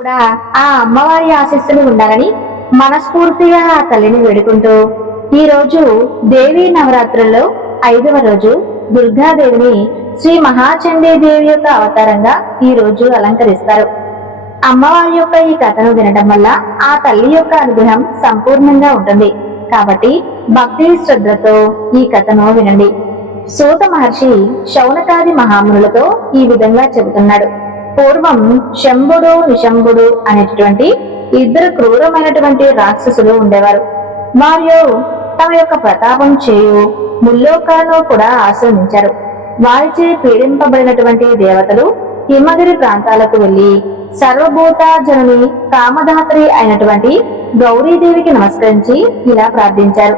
కూడా ఆ అమ్మవారి ఆశీస్సులు ఉండాలని మనస్ఫూర్తిగా ఆ తల్లిని వేడుకుంటూ ఈ రోజు దేవీ నవరాత్రుల్లో ఐదవ రోజు దుర్గాదేవిని శ్రీ మహాచండీ దేవి యొక్క అవతారంగా ఈ రోజు అలంకరిస్తారు. అమ్మవారి యొక్క ఈ కథను వినడం వల్ల ఆ తల్లి యొక్క అనుగ్రహం సంపూర్ణంగా ఉంటుంది. కాబట్టి భక్తి శ్రద్ధతో ఈ కథను వినండి. సూత మహర్షి శౌనకాది మహామునులతో ఈ విధంగా చెబుతున్నాడు. పూర్వం శంభుడు నిశంభుడు అనేటటువంటి ఇద్దరు క్రూరమైనటువంటి రాక్షసులు ఉండేవారు. వారు తమ యొక్క ప్రతాపం చేయు ముల్లోకాలను కూడా ఆశ్రమించారు వారిచే పీడింపబడినటువంటి దేవతలు హిమగిరి ప్రాంతాలకు వెళ్ళి సర్వభూత జనని కామదాత్రి అయినటువంటి గౌరీదేవికి నమస్కరించి ఇలా ప్రార్థించారు.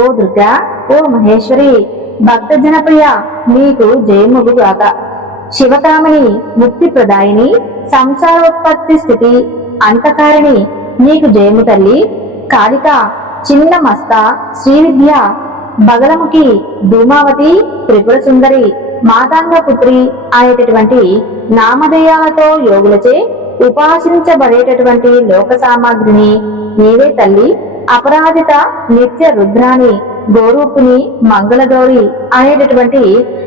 ఓ దుర్గా ఓ మహేశ్వరి భక్త జనప్రియ నీకు జయముగుగాక. శివకామిని ముక్తి ప్రదాయిని సంసారోత్పత్తి స్థితి అంతకారిణి నీకు జయము తల్లి. కాళిక చిన్న మస్త శ్రీవిద్య బగలముఖి ధూమావతి త్రిపుర సుందరి మాతాంగ పుత్రి అనేటటువంటి నామధేయాలతో యోగులచే ఉపాసించబడేటటువంటి లోక సామాగ్రిని నీవే తల్లి. అపరాజిత నిత్య రుద్రాని గోరూపుని మంగళగౌరి అనేటటువంటి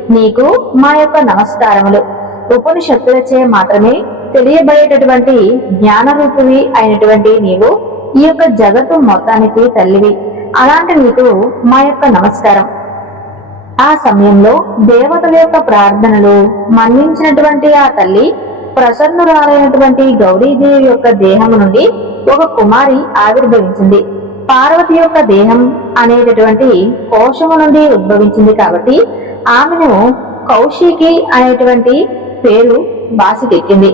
నీకు మా యొక్క నమస్కారములు. ఉపనిషత్తులచే మాత్రమే తెలియబడేటటువంటి జ్ఞానరూపివి అయినటువంటి నీవు ఈ యొక్క జగత్తు మొత్తానికి తల్లివి. అలాంటి నీకు మా యొక్క నమస్కారం. ఆ సమయంలో దేవతల యొక్క ప్రార్థనలు మన్నించినటువంటి ఆ తల్లి ప్రసన్నురాలైనటువంటి గౌరీదేవి యొక్క దేహము నుండి ఒక కుమారి ఆవిర్భవించింది. పార్వతి యొక్క దేహం అనేటటువంటి కోశము నుండి ఉద్భవించింది కాబట్టి ఆమెను కౌశికి అనేటువంటి పేరు బాసికెక్కింది.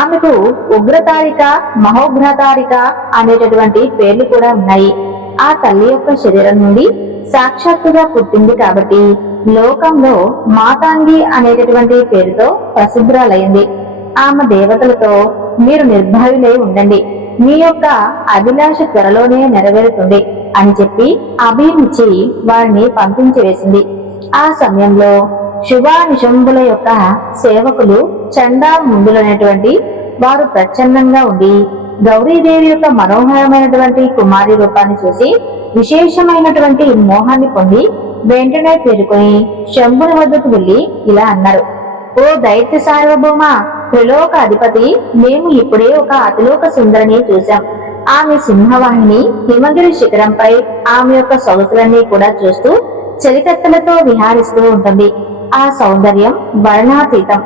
ఆమెకు ఉగ్రతారిక మహోగ్రతారిక అనేటటువంటి పేర్లు కూడా ఉన్నాయి. ఆ తల్లి యొక్క శరీరం నుండి సాక్షాత్తుగా పుట్టింది కాబట్టి లోకంలో మాతాంగి అనేటటువంటి పేరుతో ప్రసిద్ధురాలైంది. ఆమె దేవతలతో మీరు నిర్భయులై ఉండండి. మీ యొక్క అభిలాష త్వరలోనే నెరవేరుతుంది అని చెప్పి అభిరుచి వారిని పంపించి వేసింది ఆ సమయంలో శుభానిశంభుల యొక్క సేవకులు చండా ముందులనేటువంటి వారు ప్రచ్ఛన్నంగా ఉండి గౌరీదేవి యొక్క మనోహరమైనటువంటి కుమారి రూపాన్ని చూసి విశేషమైనటువంటి మోహాన్ని పొంది వెంటనే తేరుకొని శంభుని వద్దకు వెళ్ళి ఇలా అన్నారు. ఓ దైత్య సార్వభౌమ త్రిలోక అధిపతి మేము ఇప్పుడే ఒక అతిలోక సుందరిని చూశాం. ఆమె సింహవాహిని హిమగిరి శిఖరంపై ఆమె యొక్క సొగసులన్నీ కూడా చూస్తూ చలికత్తలతో విహారిస్తూ ఉంటుంది. ఆ సౌందర్యం వర్ణాతీతం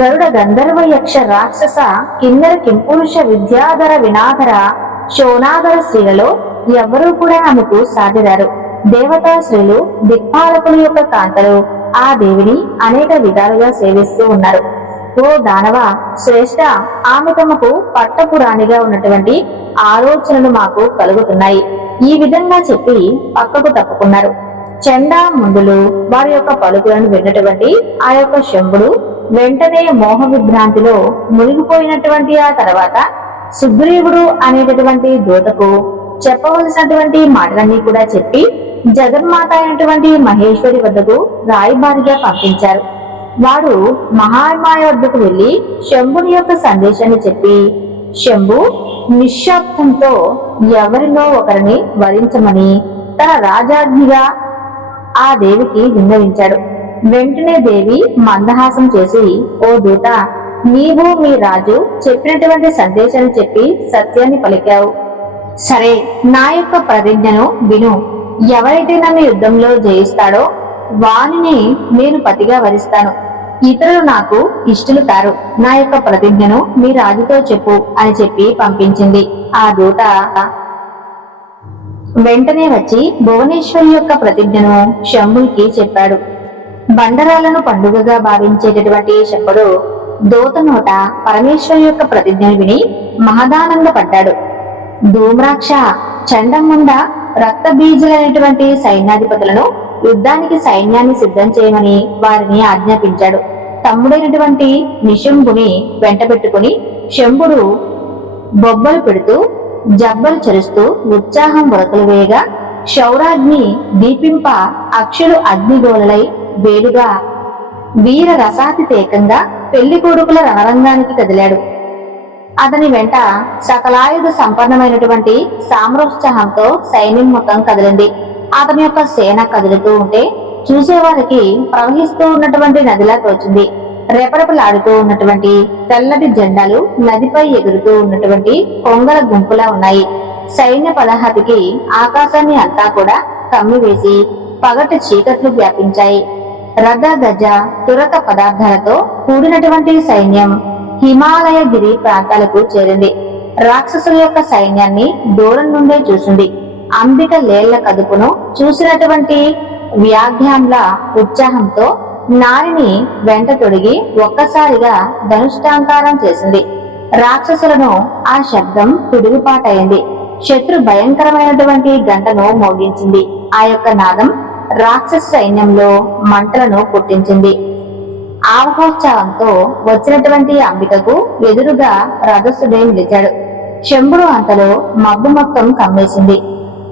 గరుడ గంధర్వ యక్ష రాక్షస కిన్నర కింపురుష విద్యాధర వినాధర శోనాధర స్త్రీలలో ఎవ్వరూ కూడా ఆమెకు సాటిరారు దేవతా స్త్రీలు దిక్పాలకుల యొక్క కాంతలు ఆ దేవిని అనేక విధాలుగా సేవిస్తూ ఉన్నారు. ఓ దానవ శ్రేష్ట ఆమె తమకు పట్టపురాణిగా ఉన్నటువంటి ఆలోచనలు మాకు కలుగుతున్నాయి. ఈ విధంగా చెప్పి పక్కకు తప్పుకున్నారు. చెండా ముందులు వారి యొక్క పలుకులను విన్నటువంటి ఆ యొక్క శంభుడు వెంటనే మోహ విభ్రాంతిలో మునిగిపోయినటువంటి ఆ తర్వాత సుగ్రీవుడు అనేటటువంటి దూతకు చెప్పవలసినటువంటి మాటలన్నీ కూడా చెప్పి జగన్మాత అయినటువంటి మహేశ్వరి వద్దకు రాయబారిగా పంపించారు. వాడు మహామాయ వద్దకు వెళ్ళి శంభుని యొక్క సందేశాన్ని చెప్పి శంభు నిశ్శబ్దంతో ఎవరినో ఒకరిని వరించమని తన రాజాజ్ఞిగా ఆ దేవికి విన్నవించాడు. వెంటనే దేవి మందహాసం చేసి ఓ దూత నీవు మీ రాజు చెప్పినటువంటి సందేశాలు చెప్పి సత్యాన్ని పలికావు. సరే నా యొక్క ప్రతిజ్ఞను విను. ఎవరైతే నన్ను యుద్ధంలో జయిస్తాడో వానిని నేను పతిగా వరిస్తాను. ఇతరులు నాకు ఇష్టలు కారు నా యొక్క ప్రతిజ్ఞను మీ రాజుతో చెప్పు అని చెప్పి పంపించింది. ఆ దూత వెంటనే వచ్చి భువనేశ్వరి యొక్క ప్రతిజ్ఞను శంభుకి చెప్పాడు. బండరాలను పండుగగా భావించేటటువంటి శంభుడు దూత నోట పరమేశ్వరి యొక్క ప్రతిజ్ఞను విని మహదానందపడ్డాడు ధూమ్రాక్ష చండముండ రక్త బీజులైనటువంటి సైన్యాధిపతులను యుద్ధానికి సైన్యాన్ని సిద్ధం చేయమని వారిని ఆజ్ఞాపించాడు. తమ్ముడైనటువంటి నిశంభుని వెంటబెట్టుకుని శంభుడు బొబ్బలు పెడుతూ జబ్బలు చరుస్తూ ఉత్సాహం ఉరకలు వేయగా శౌరాగ్ని దీపింప అక్షులు అగ్నిగోళలై వేడుగా వీర రసాతితేకంగా పెళ్ళి కొడుకుల రణరంగానికి కదిలాడు. అతని వెంట సకలాయుధ సంపన్నమైనటువంటి సామ్రోత్సాహంతో సైన్యం మొత్తం కదిలింది. అతని యొక్క సేన కదులుతూ ఉంటే చూసేవారికి ప్రవహిస్తూ ఉన్నటువంటి నదిలా తోచింది. రెపరెపలాడుతూ ఉన్నటువంటి తెల్లటి జెండాలు నదిపై ఎగురుతూ ఉన్నటువంటి కొంగల గుంపులా ఉన్నాయి. సైన్య పదహతికి ఆకాశాన్ని అంతా కూడా కమ్మివేసి పగటి చీకట్లు వ్యాపించాయి. రథ గజ తురక పదార్థాలతో కూడినటువంటి సైన్యం హిమాలయ గిరి ప్రాంతాలకు చేరింది. రాక్షసుల యొక్క సైన్యాన్ని దూరం నుండే చూసింది. అంబిక లేళ్ళ కదుపును చూసినటువంటి వ్యాఘ్యాంల ఉత్సాహంతో నారిని వెంట తొడిగి ఒక్కసారిగా ధనుష్టాంకారం చేసింది. రాక్షసులను ఆ శబ్దం పిడుగుపాటైంది. శత్రు భయంకరమైనటువంటి గంటను మోగించింది. ఆ యొక్క నాదం రాక్షస సైన్యంలో మంటలను పుట్టించింది ఆవహోత్సవంతో వచ్చినటువంటి అంబికకు ఎదురుగా రథస్సుడే నిలిచాడు. శంభుడు అంతలో మబ్బు మొత్తం కమ్మేసింది.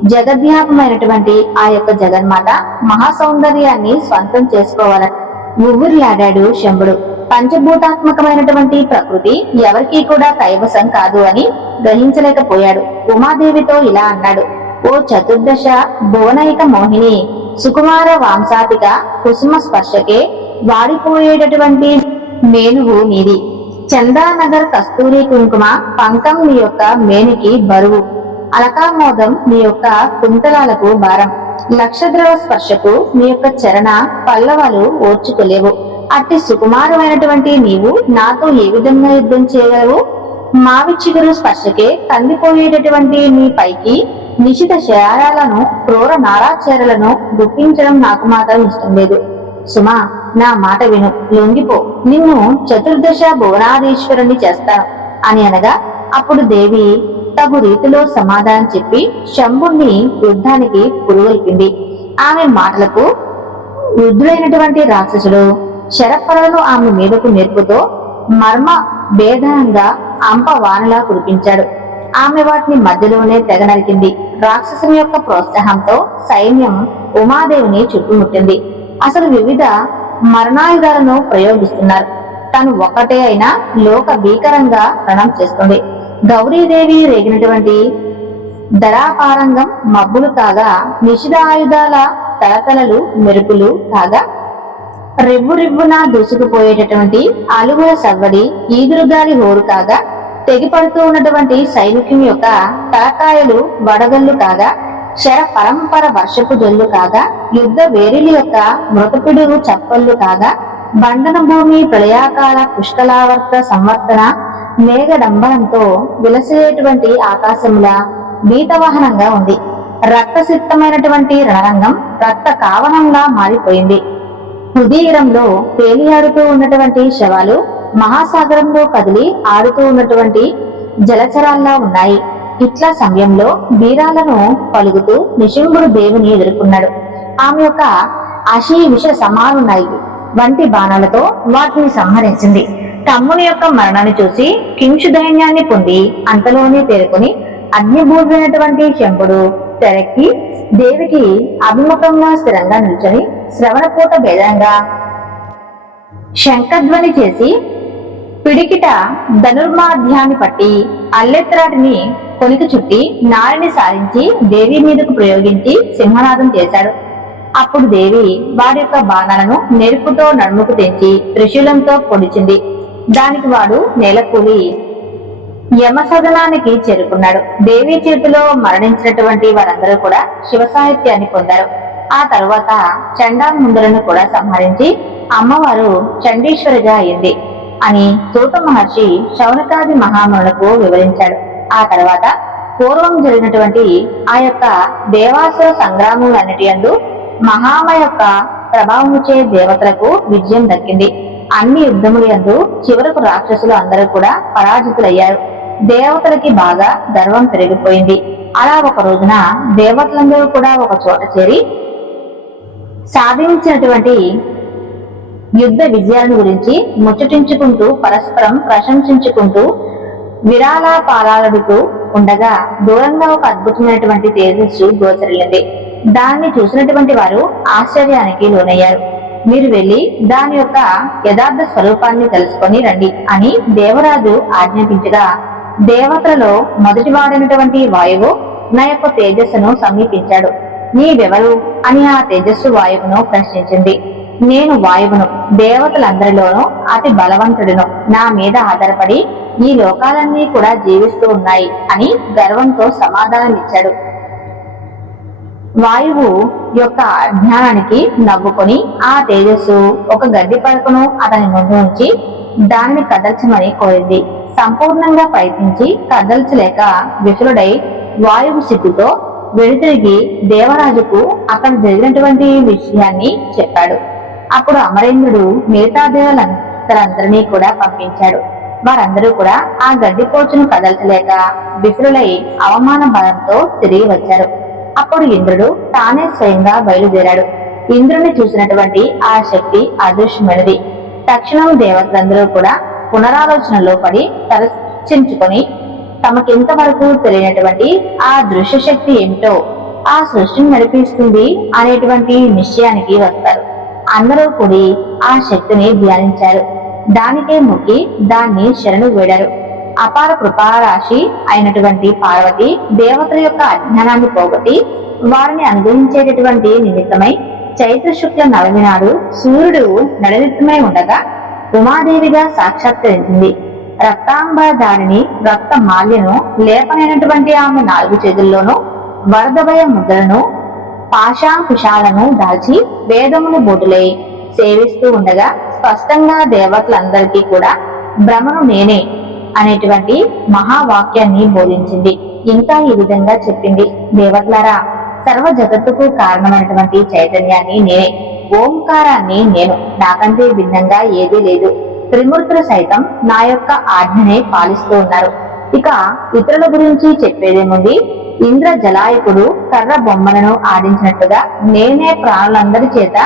జగద్వ్యాపమైనటువంటి ఆ యొక్క జగన్మాత మహాసౌందర్యాన్ని స్వంతం చేసుకోవాలని ఉవ్వురిలాడాడు శంభుడు. పంచభూతాత్మకమైనటువంటి ప్రకృతి ఎవరికీ కూడా కైవసం కాదు అని గ్రహించలేకపోయాడు. ఉమాదేవితో ఇలా అన్నాడు. ఓ చతుర్దశ భువనైక మోహిని సుకుమార వాంసాతిక కుసుమ స్పర్శకే వాడిపోయేటటువంటి మేనువు నీది. చందానగర్ కస్తూరి కుంకుమ పంకం నీ యొక్క మేనికి బరువు. అలకామోదం నీ యొక్క కుంతలాలకు భారం. లక్షద్రవ స్పర్శకు నీ యొక్క చరణ పల్లవలు ఓర్చుకోలేవు. అట్టి సుకుమారమైనటువంటి నీవు నాతో ఏ విధంగా యుద్ధం చేయగలవు? మావి చిగురు స్పర్శకే కందిపోయేటటువంటి నీ పైకి నిశిత శరాలను క్రూర నారాచరలను గుప్పించడం నాకు మాత్రం ఇష్టం లేదు. సుమా నా మాట విను. లొంగిపో. నిన్ను చతుర్దశ భువనాధీశ్వరుని చేస్తాను. అని అనగా అప్పుడు దేవి తగు రీతిలో సమాధానం చెప్పి శంభుణ్ణి యుద్ధానికి పురుగొల్పింది. ఆమె మాటలకు వృద్ధుడైనటువంటి రాక్షసుడు శరపరలను ఆమె మీదకు నేర్పుతో మర్మ భేదంగా అంప వానలా కురిపించాడు. ఆమె వాటిని మధ్యలోనే తెగ నరికింది. రాక్షసుని యొక్క ప్రోత్సాహంతో సైన్యం ఉమాదేవిని చుట్టుముట్టింది. అసలు వివిధ మరణాయుధాలను ప్రయోగిస్తున్నారు. తను ఒక్కటే అయినా లోక భీకరంగా రణం చేస్తుంది. గౌరీదేవి రేగినటువంటి ధరాపారంగం మబ్బులు కాగా నిషిధాయుధాల తలతలలు మెరుపులు కాగా రివ్వు రివ్వున దూసుకుపోయేటటువంటి అలుగుల సవ్వడి ఈదురుగాలి హోరు కాగా తెగిపడుతూ ఉన్నటువంటి సైనికుని యొక్క తలకాయలు వడగళ్ళు కాగా శర పరంపర వర్షపు జల్లు కాగా యుద్ధ వేరిలి యొక్క మృతపిడుగు చప్పళ్ళు కాగా బండన భూమి ప్రళయాకాల పుష్కలావర్త సంవర్తన మేఘడంబనంతో విలసేటువంటి ఆకాశంలా భీతవాహనంగా ఉంది. రక్తసిక్తమైనటువంటి రణరంగం రక్త కావనంగా మారిపోయింది. హృదయంలో తేలియాడుతూ ఉన్నటువంటి శవాలు మహాసాగరంలో కదిలి ఆడుతూ ఉన్నటువంటి జలచరాల్లా ఉన్నాయి. ఇట్లా సమయంలో వీరాలను పలుకుతూ నిశుంభుడు దేవుని ఎదుర్కొన్నాడు. ఆమె యొక్క అశీ విష సమానున్నాయి. వంటి బాణాలతో వాటిని సంహరించింది. తమ్ముని యొక్క మరణాన్ని చూసి కింషు దైన్యాన్ని పొంది అంతలోనే తేరుకుని అగ్నిభూతమైనటువంటి శంకుడు తెరక్కి దేవికి అభిముఖంగా స్థిరంగా నిల్చొని శ్రవణపూట భేదంగా శంఖధ్వని చేసి పిడికిట ధనుర్మాధ్యాన్ని పట్టి అల్లెత్రాటిని కొనికి చుట్టి నారిని సారించి దేవి మీదకు ప్రయోగించి సింహనాదం చేశాడు. అప్పుడు దేవి వారి యొక్క బాణాలను నెరుపుతో నడుముకు తెంచి త్రిశూలంతో పొడిచింది. దానికి వాడు నేలకూలి. యమసదనానికి చేరుకున్నాడు. దేవి చేతిలో మరణించినటువంటి వారందరూ కూడా శివ సాహిత్యాన్ని పొందారు. ఆ తరువాత చండాముందులను కూడా సంహరించి అమ్మవారు చండీశ్వరిగా అయింది అని సూత మహర్షి శౌనకాది మహామునులకు వివరించాడు. ఆ తర్వాత పూర్వం జరిగినటువంటి ఆ యొక్క దేవాసుర సంగ్రామములన్నిటి యందు మహామ యొక్క ప్రభావముచే దేవతలకు విజయం దక్కింది. అన్ని యుద్ధములందు చివరకు రాక్షసులు అందరూ కూడా పరాజితులయ్యారు. దేవతలకి బాగా గర్వం పెరిగిపోయింది. అలా ఒక రోజున దేవతలందరూ కూడా ఒక చోట చేరి సాధించినటువంటి యుద్ధ విజయాలను గురించి ముచ్చటించుకుంటూ పరస్పరం ప్రశంసించుకుంటూ విరాళ పాలాడుతూ ఉండగా దూరంగా ఒక అద్భుతమైనటువంటి తేజస్సు గోచరిల్లింది. దాన్ని చూసినటువంటి వారు ఆశ్చర్యానికి లోనయ్యారు. మీరు వెళ్ళి దాని యొక్క యథార్థ స్వరూపాన్ని తెలుసుకొని రండి అని దేవరాజు ఆజ్ఞాపించగా దేవతలలో మొదటివాడైనటువంటి వాయువు నా యొక్క తేజస్సును సమీపించాడు. నీవెవరు? అని ఆ తేజస్సు వాయువును ప్రశ్నించింది. నేను వాయువును దేవతలందరిలోనూ అతి బలవంతుడును. నా మీద ఆధారపడి ఈ లోకాలన్నీ కూడా జీవిస్తూ ఉన్నాయి అని గర్వంతో సమాధానమిచ్చాడు. వాయువు యొక్క అజ్ఞానానికి నవ్వుకొని ఆ తేజస్సు ఒక గడ్డి పడకను అతని ముందు ఉంచి దానిని కదల్చమని కోరింది. సంపూర్ణంగా ప్రయత్నించి కదల్చలేక విఫలుడై వాయువు సిగ్గుతో వెనుతిరిగి దేవరాజుకు అక్కడ జరిగినటువంటి విషయాన్ని చెప్పాడు. అప్పుడు అమరేంద్రుడు మిగతా దేవతలందరినీ కూడా పంపించాడు. వారందరూ కూడా ఆ గడ్డిపోచును కదల్చలేక విఫలులై అవమాన బలంతో తిరిగి వచ్చారు. అప్పుడు ఇంద్రుడు తానే స్వయంగా బయలుదేరాడు. ఇంద్రుని చూసినటువంటి ఆ శక్తి అదృశ్యమైనది. తక్షణం దేవతలందరూ కూడా పునరాలోచనలో పడి తరచించుకొని తమకింతవరకు తెలియనటువంటి ఆ దృశ్య శక్తి ఏమిటో ఆ సృష్టిని నడిపిస్తుంది అనేటువంటి నిశ్చయానికి వస్తారు. అందరూ కూడి ఆ శక్తిని ధ్యానించారు. దానికే మొక్కి దాన్ని శరణు వేడారు. అపార కృపారాశి అయినటువంటి పార్వతి దేవతల యొక్క అజ్ఞానాన్ని పోగొట్టి వారిని అనుగ్రహించేటటువంటి నిమిత్తమై చైత్ర శుక్ల నలభై నాడు సూర్యుడు నడనిత్తమై ఉండగా ఉమాదేవిగా సాక్షాత్కరించింది. రక్తాంబరధారిని రక్త మాల్యను లేపనైనటువంటి ఆమె నాలుగు చేతుల్లోనూ వరదభయ ముద్రను పాశాంకుశాలను దాల్చి వేదమును బోటులై సేవిస్తూ ఉండగా స్పష్టంగా దేవతలందరికీ కూడా భ్రమను నేనే అనేటువంటి మహావాక్యాన్ని బోధించింది. ఇంకా ఈ విధంగా చెప్పింది. దేవతలారా సర్వ జగత్తుకు కారణమైనటువంటి చైతన్యాన్ని నేనే. ఓంకారాన్ని నేను. నాకంటే భిన్నంగా ఏదీ లేదు. త్రిమూర్తులు సైతం నా యొక్క ఆజ్ఞనే పాలిస్తూ ఉన్నారు. ఇక ఇతరుల గురించి చెప్పేదేముంది ఇంద్ర జలాయకుడు కర్ర బొమ్మలను ఆడించినట్టుగా నేనే ప్రాణులందరి చేత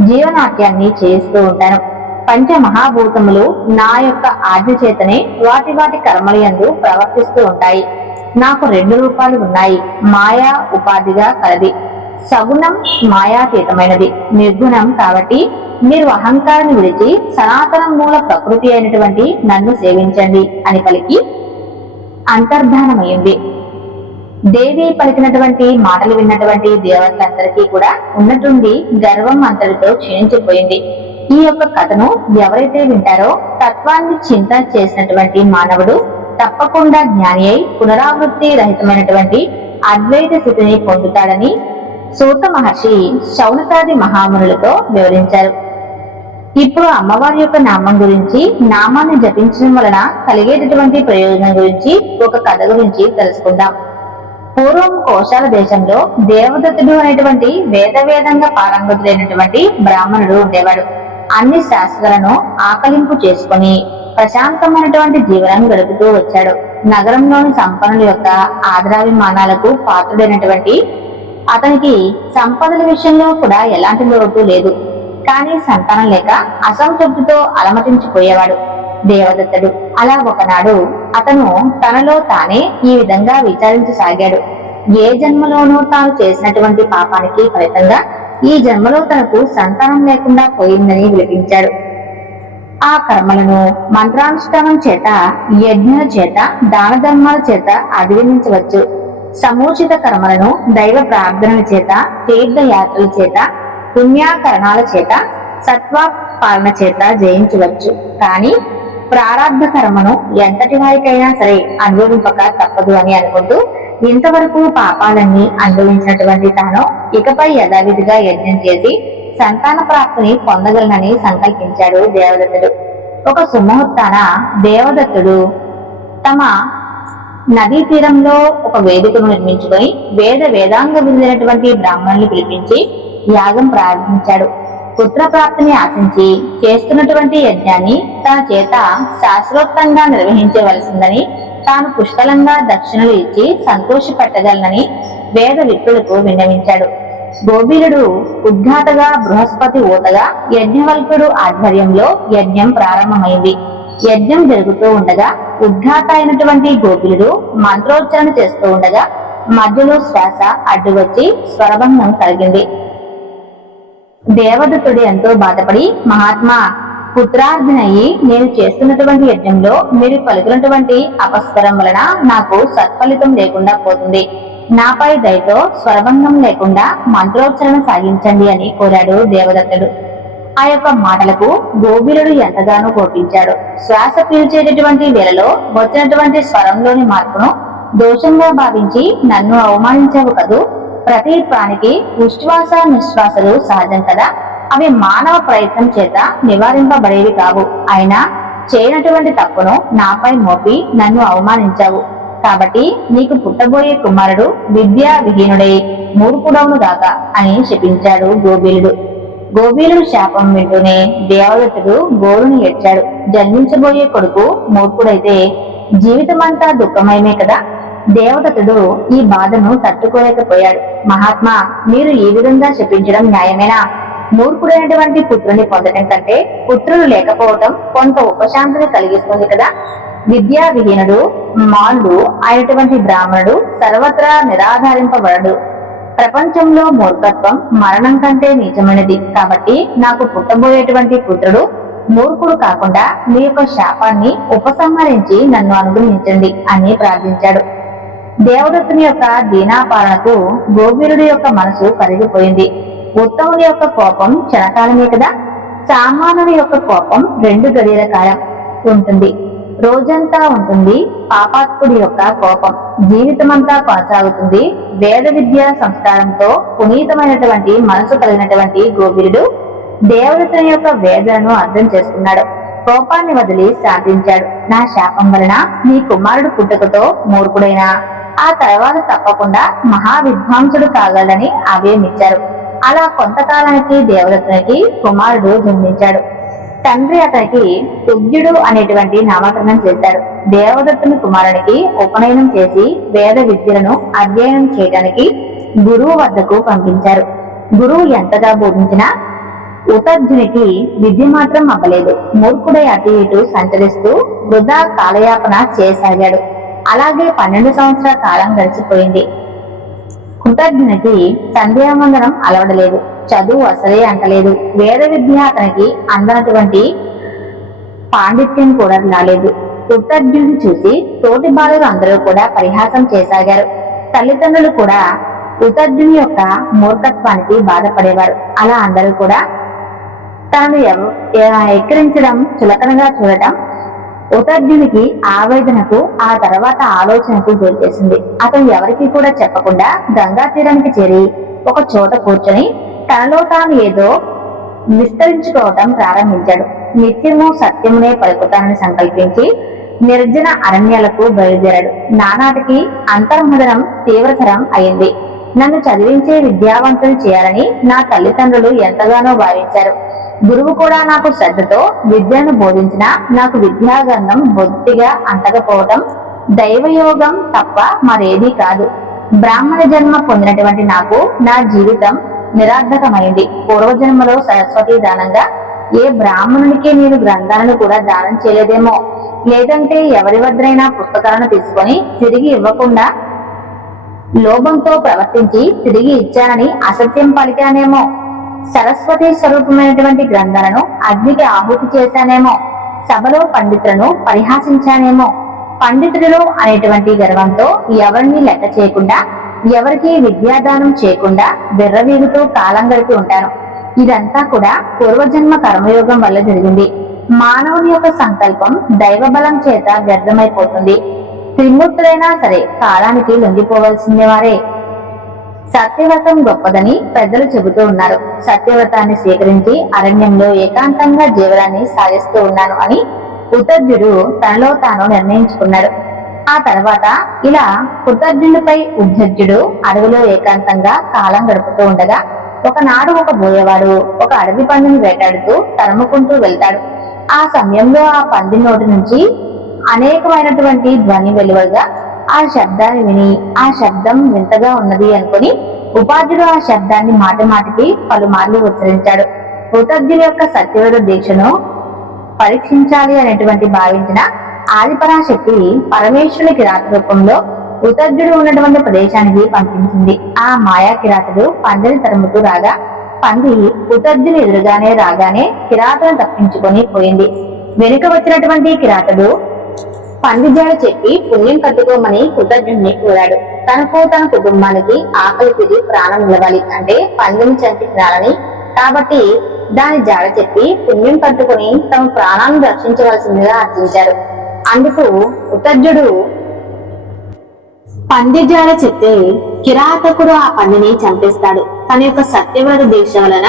జీవనాట్యాన్ని చేస్తూ ఉంటాను. పంచ మహాభూతములు నా యొక్క ఆజ్ఞ చేతనే వాటి వాటి కర్మలయందు ప్రవర్తిస్తూ ఉంటాయి. నాకు రెండు రూపాలు ఉన్నాయి. మాయా ఉపాధిగా కలది. సగుణం మాయాతీతమైనది. నిర్గుణం కాబట్టి మీరు అహంకారాన్ని విడిచి సనాతన మూల ప్రకృతి అయినటువంటి నన్ను సేవించండి అని పలికి అంతర్ధానమైంది దేవి పలికినటువంటి మాటలు విన్నటువంటి దేవతలందరికీ కూడా ఉన్నటువంటి గర్వం అంతటితో క్షీణించిపోయింది. ఈ యొక్క కథను ఎవరైతే వింటారో తత్వాన్ని చింత చేసినటువంటి మానవుడు తప్పకుండా జ్ఞాని అయి పునరావృత్తి రహితమైనటువంటి అద్వైత స్థితిని పొందుతాడని సూత మహర్షి శౌనకాది మహామునులతో వివరించారు. ఇప్పుడు అమ్మవారి యొక్క నామం గురించి నామాన్ని జపించడం వలన కలిగేటటువంటి ప్రయోజనం గురించి ఒక కథ గురించి తెలుసుకుందాం. పూర్వం కోశాల దేశంలో దేవదత్తుడు అనేటువంటి వేద వేదంగా పారంగతుడైనటువంటి బ్రాహ్మణుడు ఉండేవాడు. అన్ని శాస్త్రాలను ఆకలింపు చేసుకుని ప్రశాంతమైనటువంటి జీవనం గడుపుతూ వచ్చాడు. నగరంలోని సంపన్నుల యొక్క ఆదరాభిమానాలకు పాత్రుడైనటువంటి అతనికి సంపదల విషయంలో కూడా ఎలాంటి లోటు లేదు. కానీ సంతానం లేక అసంతృప్తితో అలమటించిపోయేవాడు దేవదత్తుడు. అలా ఒకనాడు అతను తనలో తానే ఈ విధంగా విచారించసాగాడు. ఏ జన్మలోనూ తాను చేసినటువంటి పాపానికి ఫలితంగా ఈ జన్మలో తనకు సంతానం లేకుండా పోయిందని విలపించాడు ఆ కర్మలను మంత్రానుష్ఠానం చేత యజ్ఞల చేత దాన ధర్మాల చేత అధిగమించవచ్చు సముచిత కర్మలను దైవ ప్రార్థనల చేత తీర్థయాత్రల చేత పుణ్యాకరణాల చేత సత్వ పాలన చేత జయించవచ్చు. కానీ ప్రారంధ కర్మను ఎంతటి వారికైనా సరే అనుభవింపక తప్పదు అని అనుకుంటూ ఇంతవరకు పాపాలన్నీ అనుభవించినటువంటి తాను ఇకపై యథావిధిగా యజ్ఞం చేసి సంతాన ప్రాప్తిని పొందగలనని సంకల్పించాడు దేవదత్తుడు. ఒక సుముహూర్తాన దేవదత్తుడు తమ నదీ తీరంలో ఒక వేదికను నిర్మించుకొని వేద వేదాంగ విందినటువంటి బ్రాహ్మణులు పిలిపించి యాగం ప్రారంభించాడు. పుత్ర ప్రాప్తిని ఆశించి చేస్తున్నటువంటి యజ్ఞాన్ని తన చేత శాస్త్రోక్తంగా నిర్వహించవలసిందని తాను పుష్కలంగా దక్షిణలు ఇచ్చి సంతోషపెట్టగలనని వేద విప్రులకు విన్నవించాడు. గోబీలుడు ఉద్ఘాతగా బృహస్పతి ఊతగా యజ్ఞవల్కుడు ఆధ్వర్యంలో యజ్ఞం ప్రారంభమైంది. యజ్ఞం జరుగుతూ ఉండగా ఉద్ఘాత అయినటువంటి గోపిలుడు మంత్రోచ్చరణ చేస్తూ ఉండగా మధ్యలో శ్వాస అడ్డువచ్చి స్వరభంగం కలిగింది. దేవదత్తుడు ఎంతో బాధపడి మహాత్మా పుత్రార్థనయ్యి నేను చేస్తున్నటువంటి యజ్ఞంలో మీరు పలుకున్నటువంటి అపస్వరం వలన నాకు సత్ఫలితం లేకుండా పోతుంది. నాపై దయతో స్వరభంగం లేకుండా మంత్రోచ్చరణ సాగించండి అని కోరాడు దేవదత్తుడు. ఆ యొక్క మాటలకు గోబిలుడు ఎంతగానో కోపించాడు. శ్వాస పీల్చేటటువంటి వేళలో వచ్చినటువంటి స్వరంలోని మార్పును దోషంగా భావించి నన్ను అవమానించావు కదూ? ప్రతి ప్రాణికి ఉచ్ఛ్వాస నిశ్వాసలు సహజం కదా? అవి మానవ ప్రయత్నం చేత నివారింపబడేవి కావు. అయినా చేయనటువంటి తప్పును నాపై మోపి నన్ను అవమానించావు. కాబట్టి నీకు పుట్టబోయే కుమారుడు విద్యా విహీనుడై మూర్ఖుడవును గాక అని శపించాడు గోబీలుడు. గోబీలుడు శాపం వింటూనే దేవదత్తుడు గోరుని ఏడ్చాడు. జన్మించబోయే కొడుకు మూర్ఖుడైతే జీవితమంతా దుఃఖమయమే కదా? దేవదత్తుడు ఈ బాధను తట్టుకోలేకపోయాడు. మహాత్మా మీరు ఈ విధంగా శపించడం న్యాయమేనా? మూర్ఖుడైనటువంటి పుత్రుని పొందడం కంటే పుత్రులు లేకపోవటం కొంత ఉపశాంతిని కలిగిస్తుంది కదా. విద్యా విహీనుడు మాళ్ళు అయినటువంటి బ్రాహ్మణుడు సర్వత్రా నిరాధారింపబడడు. ప్రపంచంలో మూర్ఖత్వం మరణం కంటే నీచమైనది. కాబట్టి నాకు పుట్టబోయేటువంటి పుత్రుడు మూర్ఖుడు కాకుండా మీ యొక్క శాపాన్ని ఉపసంహరించి నన్ను అనుగ్రహించండి అని ప్రార్థించాడు. దేవదత్తుని యొక్క దీనాపాలనకు గోవిరుడి యొక్క మనసు కరిగిపోయింది. ఉత్తముని యొక్క కోపం క్షణకాలమే కదా? సామానుని యొక్క కోపం రెండు గడియల కాలం ఉంటుంది. రోజంతా ఉంటుంది పాపాత్ముడి యొక్క కోపం. జీవితమంతా కొనసాగుతుంది. వేద విద్యా సంస్కారంతో పునీతమైనటువంటి మనసు కలిగినటువంటి గోబిరుడు దేవదత్తుని యొక్క వేదనను అర్థం చేసుకున్నాడు. కోపాన్ని వదిలి శాంతించాడు నా శాపం వలన నీ కుమారుడు పుట్టుకతో మూర్ఖుడైనా? ఆ తర్వాత తప్పకుండా మహా విద్వాంసుడు కాగలని అభయమిచ్చారు అలా కొంతకాలానికి దేవదత్తునికి కుమారుడు జన్మించాడు. తండ్రి అతనికి తుగ్యుడు అనేటువంటి నామకరణం చేశాడు దేవదత్తుని కుమారునికి ఉపనయనం చేసి వేద విద్యలను అధ్యయనం చేయడానికి గురువు వద్దకు పంపించారు. గురువు ఎంతగా బోధించినా ఉతర్జునికి విద్య మాత్రం అవ్వలేదు. మూర్ఖుడై అటు ఇటు సంచరిస్తూ వృధా కాలయాపన చేసాగాడు అలాగే పన్నెండు సంవత్సరాల కాలం గడిచిపోయింది. కృతజ్ఞకి సంధ్యావందనం అలవడలేదు. చదువు అసలే అంటలేదు. వేద విద్య అతనికి అందనటువంటి పాండిత్యం కూడా రాలేదు. కృతజ్ఞుడిని చూసి తోటి బాలురు అందరూ కూడా పరిహాసం చేసాగారు. తల్లిదండ్రులు కూడా కృతజ్ఞుని యొక్క మూర్ఖత్వానికి బాధపడేవారు. అలా అందరూ కూడా తనను ఎక్కిరించడం చులకనగా చూడటం ఉతర్జునికి ఆవేదనకు ఆ తర్వాత ఆలోచనకు గురిచేసింది అతను ఎవరికి కూడా చెప్పకుండా గంగా తీరానికి చేరి ఒక చోట కూర్చొని తనలో తాను ఏదో విస్తరించుకోవటం ప్రారంభించాడు. నిత్యము సత్యమునే పలుకుతానని సంకల్పించి నిర్జన అరణ్యాలకు బయలుదేరాడు. నానాటికి అంతర్మదనం తీవ్రతరం అయింది. నన్ను చదివించే విద్యావంతులు చేయాలని నా తల్లిదండ్రులు ఎంతగానో భావించారు. గురువు కూడా నాకు శ్రద్ధతో విద్యను బోధించినా నాకు విద్యాగంధం బొత్తిగా అంటకపోవటం దైవయోగం తప్ప మరేదీ కాదు. బ్రాహ్మణ జన్మ పొందినటువంటి నాకు నా జీవితం నిరార్థకమైంది పూర్వజన్మలో సరస్వతి దానంగా ఏ బ్రాహ్మణునికి నేను గ్రంథాలను కూడా దానం చేయలేదేమో. లేదంటే ఎవరి వద్దరైనా పుస్తకాలను తీసుకొని తిరిగి ఇవ్వకుండా లోభంతో ప్రవర్తించి తిరిగి ఇచ్చానని అసత్యం పలికానేమో. సరస్వతి స్వరూపమైనటువంటి గ్రంథాలను అగ్నికి ఆహుతి చేశానేమో సభలో పండితులను పరిహాసించానేమో పండితులు అనేటువంటి గర్వంతో ఎవరిని లెక్క చేయకుండా ఎవరికి విద్యాదానం చేయకుండా బిర్రవీగుతూ కాలం గడిపి ఉంటాను ఇదంతా కూడా పూర్వజన్మ కర్మయోగం వల్ల జరిగింది. మానవుని యొక్క సంకల్పం దైవబలం చేత వ్యర్థమైపోతుంది. త్రిమూర్తులైనా సరే కాలానికి లొంగిపోవలసిందే వారే. సత్యవ్రతం గొప్పదని పెద్దలు చెబుతూ ఉన్నారు. సత్యవ్రతాన్ని స్వీకరించి అరణ్యంలో ఏకాంతంగా జీవనాన్ని సాగిస్తూ ఉన్నాను అని ఉతర్జుడు తనలో తాను నిర్ణయించుకున్నాడు. ఆ తర్వాత ఇలా కృతజ్ఞుడిపై ఉద్ధర్జుడు అడవిలో ఏకాంతంగా కాలం గడుపుతూ ఉండగా ఒకనాడు ఒక బోయవాడు ఒక అడవి పందిని వేటాడుతూ తరుముకుంటూ వెళ్తాడు. ఆ సమయంలో ఆ పంది నోటి నుంచి అనేకమైనటువంటి ధ్వని వెలువగా ఆ శబ్దాన్ని విని ఆ శబ్దం వింతగా ఉన్నది అనుకుని ఉపాధ్యుడు ఆ శబ్దాన్ని మాట మాటికి పలుమార్లు ఉచ్చరించాడు. కృతజ్ఞుల యొక్క సత్యవేద దీక్షను పరీక్షించాలి అనేటువంటి భావించిన ఆదిపరాశక్తి పరమేశ్వరుని కిరాత రూపంలో కృతజ్ఞుడు ఉన్నటువంటి ప్రదేశానికి పంపించింది. ఆ మాయా కిరాతుడు పందిని తరుముతూ రాగా పంది ఉతర్జుని ఎదురుగానే రాగానే కిరాతను తప్పించుకొని పోయింది. వెనుక వచ్చినటువంటి కిరాతుడు పంది చెప్పి పుణ్యం కట్టుకోమని కృతజ్ఞుడిని కోరాడు. తనకు తన కుటుంబానికి ఆకలి తిరిగి ప్రాణం నిలవాలి అంటే పందిని చంపి తినాలని. కాబట్టి దాని జాడ చెప్పి పుణ్యం కట్టుకుని తమ ప్రాణాలను రక్షించవలసిందిగా అర్థించారు అందుకు ఉతర్జుడు పందిజాడ చెప్తే కిరాతకుడు ఆ పందిని చంపేస్తాడు. తన యొక్క సత్యవ్రత దీక్ష వలన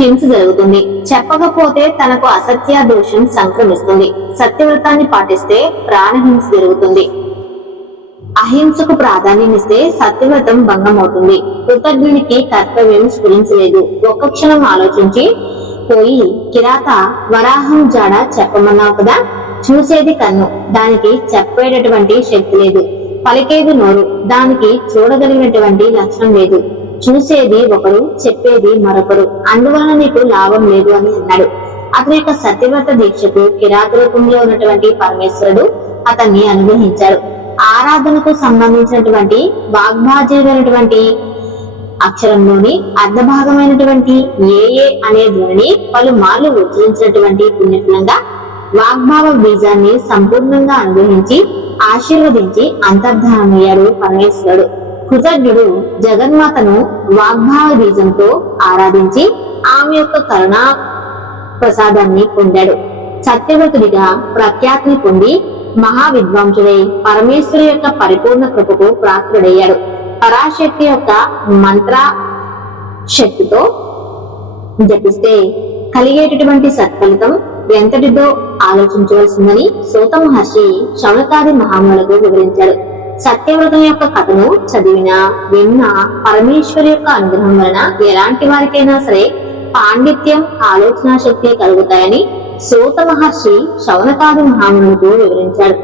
హింస జరుగుతుంది. చెప్పకపోతే తనకు అసత్య దోషం సంక్రమిస్తుంది. సత్యవ్రతాన్ని పాటిస్తే ప్రాణహింస జరుగుతుంది అహింసకు ప్రాధాన్యం ఇస్తే సత్యవ్రతం భంగం అవుతుంది కృతజ్ఞునికి కర్తవ్యం స్ఫురించలేదు. ఒక్క క్షణం ఆలోచించి పోయి కిరాత వరాహం జాడ చెప్పమన్నావు కదా? చూసేది కన్ను. దానికి చెప్పేటటువంటి శక్తి లేదు. పలికేది నోరు. దానికి చూడగలిగినటువంటి లక్షణం లేదు. చూసేది ఒకరు చెప్పేది మరొకరు. అందువలన నీకు లాభం లేదు అని అన్నాడు. అతని యొక్క సత్యవ్రత దీక్షకు కిరాత రూపంలో ఉన్నటువంటి పరమేశ్వరుడు అతన్ని అనుగ్రహించాడు ఆరాధనకు సంబంధించినటువంటి వాగ్భాజ్యమైనటువంటి అక్షరంలోని అర్ధభాగమైనటువంటి ఏ ఏ అనే ధ్వనిని పలుమార్లు ఉచ్చరించినటువంటి పుణ్యఫలంగా వాగ్భావ బీజాన్ని సంపూర్ణంగా అనుగ్రహించి ఆశీర్వదించి అంతర్ధానమయ్యాడు పరమేశ్వరుడు. కృతజ్ఞుడు జగన్మాతను వాగ్భావ బీజంతో ఆరాధించి ఆమె యొక్క కరుణా ప్రసాదాన్ని పొందాడు. సత్యవ్రతుడిగా ప్రఖ్యాతిని పొంది మహా విద్వాంసుడై పరమేశ్వరు యొక్క పరిపూర్ణ కృపకు ప్రాప్తుడయ్యాడు. పరాశక్తి యొక్క మంత్ర శక్తితో జపిస్తే కలిగేటటువంటి సత్ఫలితం ఎంతటిదో ఆలోచించవలసిందని సూత మహర్షి శౌనకాది మహాములకు వివరించాడు. సత్యవ్రతం యొక్క కథను చదివినా విన్నా పరమేశ్వరి యొక్క అనుగ్రహం వలన ఎలాంటి వారికైనా సరే పాండిత్యం ఆలోచన శక్తి కలుగుతాయని సూత మహర్షి శౌనకాది మహామునులకు వివరించాడు